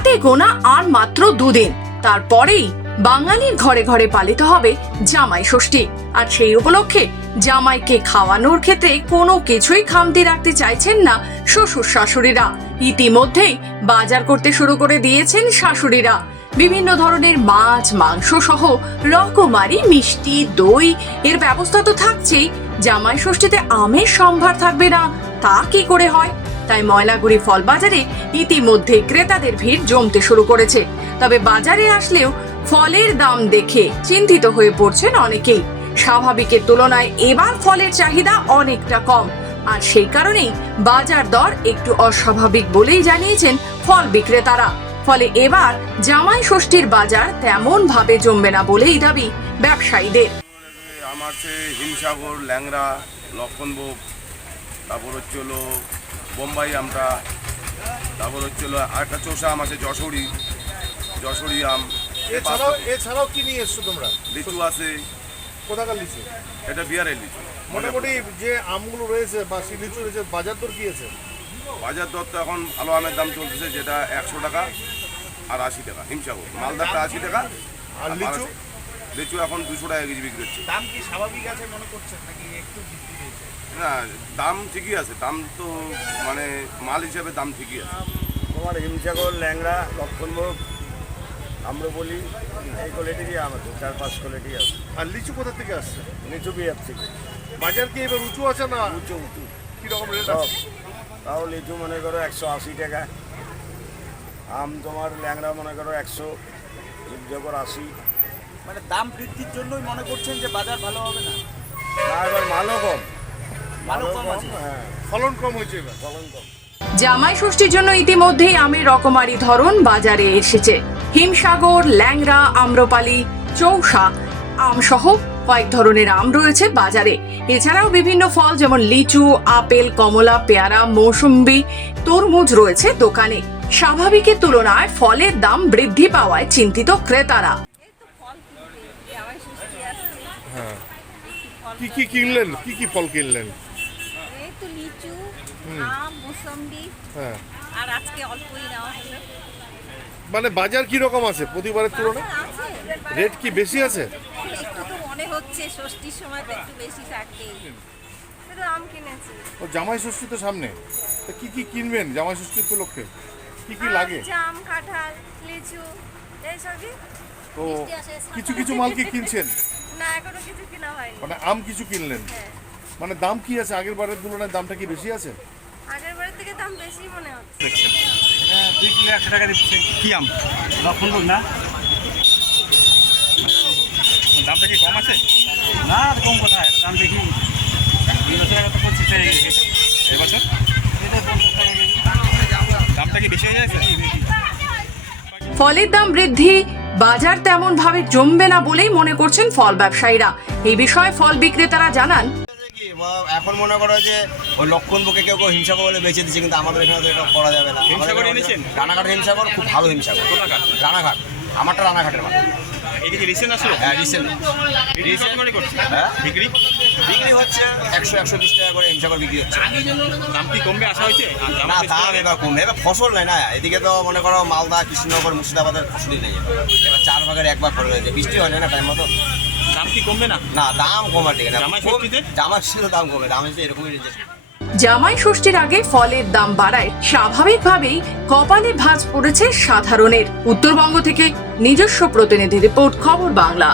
হাতে গোনা আর মাত্র দুদিন, তারপরেই বাঙালির ঘরে ঘরে পালিত হবে জামাই ষষ্ঠী। আর সেই উপলক্ষে জামাইকে খাওয়ানোর ক্ষেত্রে কোনো কিছুই খামতি রাখতে চাইছেন না শ্বশুর শাশুড়িরা। ইতিমধ্যেই বাজার করতে শুরু করে দিয়েছেন শাশুড়িরা। বিভিন্ন ধরনের মাছ, মাংস সহ রকমারি মিষ্টি, দই এর ব্যবস্থা তো থাকছেই। জামাই ষষ্ঠীতে আমের সম্ভার থাকবে না তা কি করে হয়? তাই ময়লাগুড়ি ফল বাজারে ইতিমধ্যে ক্রেতাদের ভিড় জমতে শুরু করেছে। তবে বাজারে আসলেও ফলের দাম দেখে চিন্তিত হয়ে পড়ছেন অনেকেই। স্বাভাবিকের তুলনায় এবার ফলের চাহিদা অনেকটা কম, আর সেই কারণেই বাজার দর একটু অস্বাভাবিক বলেই জানিয়েছেন ফল বিক্রেতারা। ফলে এবার জামাই ষষ্ঠীর বাজার তেমন ভাবে জমবে না বলেই দাবি ব্যবসায়ীদের। আমার হিমসাগর, ল্যাংড়া, লক্ষণভোগ, তারপর হচ্ছিল বোম্বাই আমটা, তারপর হচ্ছিল আরেকটা চোষা আম আছে, যশোরী আম। এছাড়াও কি নিয়ে এসছো তোমরা? লিচু আছে। কোথাকার লিচু? এটা বিহারের লিচু। মোটামুটি যে আমগুলো রয়েছে বা সেই লিচু রয়েছে, বাজার দর কি আছে? বাজার দর তো এখন ভালো আমের দাম চলতেছে, যেটা 100 টাকা আর 80 টাকা। হিমসাগর মালদারটা 80 টাকা, আর লিচু লিচু এখন 200 টাকা কেজি বিক্রি হচ্ছে। দাম কি স্বাভাবিক আছে মনে করছেন নাকি একটু বৃদ্ধি পেয়েছে? না, দাম ঠিকই আছে। দাম তো মানে মাল হিসেবে দাম ঠিকই আছে। তোমার হিমসাগর, ল্যাংড়া, লক্ষণভোগ, আম্রপলি এই কোয়ালিটিরই আম আছে, 4-5 কোয়ালিটি আছে। আর লিচু কোথা থেকে আসছে? লিচু বিহার থেকে। বাজার কি এবার উঁচু আছে না? উঁচু কিরকম রেট সব। আছে? তাও লিচু মনে করো 180 টাকা, আম তোমার ল্যাংড়া মনে করো 100, হিমসাগর 80। মানে দাম বৃদ্ধির জন্যই মনে করছেন যে বাজার ভালো হবে না? না, এবার মালও কম। মালও কম আছে। হ্যাঁ, ফলন কম হয়েছে এবার। ফলন কম। জামাই ষষ্ঠীর জন্য ইতিমধ্যেই আমের রকমারি ধরন বাজারে এসেছে। হিমসাগর, ল্যাংড়া, আম্রপালি, চৌষা আম সহ কয়েক ধরনের আম রয়েছে বাজারে। এছাড়াও বিভিন্ন ফল যেমন লিচু, আপেল, কমলা, পেয়ারা, মৌসুম্বি, তরমুজ রয়েছে দোকানে। স্বাভাবিকের তুলনায় ফলের দাম বৃদ্ধি পাওয়ায় চিন্তিত ক্রেতারা। হ্যাঁ, কি কি কিনলেন? কি কি ফল কিনলেন? এই তো লিচু, আম, মৌসম্বি, হ্যাঁ, আর আজকে অল্পই নেওয়া হলো। মানে বাজার কি রকম আছে প্রতিবারের তুলনায়? আছে রেট কি বেশি আছে? একটু তো মনে হচ্ছে ষষ্ঠীর সময় তো একটু বেশি থাকে। শুধু আম কিনেছি। ও জামাই ষষ্ঠী তো সামনে, তা কি কি কিনবেন জামাই ষষ্ঠীর উপলক্ষে? কি কি লাগে? জাম, কাঁঠাল, লিচু এইসবই। তো কিছু কিছু মাল কি কিনছেন? না, এখনো কিছু কেনা হয়নি। মানে আম কিছু কিনলেন, হ্যাঁ, মানে দাম কি আছে আগের বারের তুলনায়? দামটা কি বেশি আছে? আগের বারের থেকে দাম বেশি মনে হচ্ছে। 2 কিলো 100 টাকা দিচ্ছে। কি আম? লক্ষণভোগ না? দামটা কি কম আছে? না, কম কোথায়? দাম দেখি 200 টাকা তো 25 টাকা গেছে এবছর। এটা 50 টাকা কেজি। দামটা কি বেশি হয়ে যাচ্ছে? ফলের দাম বৃদ্ধি বাজার তেমন ভাবে জমবে না বলেই মনে করছেন ফল ব্যবসায়ীরা। এই বিষয়ে ফল বিক্রেতারা জানান, এখন মনে করো যে ওই লক্ষণভোগে কেউ হিমসাগর বলে বেঁচে দিচ্ছে, কিন্তু আমাদের এখানে তো এটা করা যাবে না। হিমসাগর এনেছেন? রানাঘাটের হিমসাগর খুব ভালো হিমসাগর। কোথাকার? রানাঘাট। আমারটা রানাঘাটের মাল। এদিকে রিসেন্ট আসলো? হ্যাঁ, রিসেন্ট। হ্যাঁ, বিক্রি বিক্রি হচ্ছে 100-120 টাকা করে হিমসাগর বিক্রি হচ্ছে। দাম কি কমবে আশা হয়েছে? না, দাম এবার কমবে। এবার ফসল নেই না, এদিকে তো মনে করো মালদা, কৃষ্ণনগর, মুর্শিদাবাদের ফসলই নেই। এবার 4 ভাগের 1 ভাগ করে হয়েছে, বৃষ্টি হয় না টাইম মতো। দাম কি কমবে না? না, দাম কমার দিকে না। জামাই ষষ্ঠীতে? জামাই ষষ্ঠীতে দাম কমে, দাম হচ্ছে এরকমই রেঞ্জে। জামাই ষষ্ঠীর আগে ফলের দাম বাড়ায় স্বাভাবিকভাবেই কপালে ভাঁজ পড়েছে সাধারণের। উত্তরবঙ্গ থেকে নিজস্ব প্রতিনিধি রিপোর্ট, খবর বাংলা।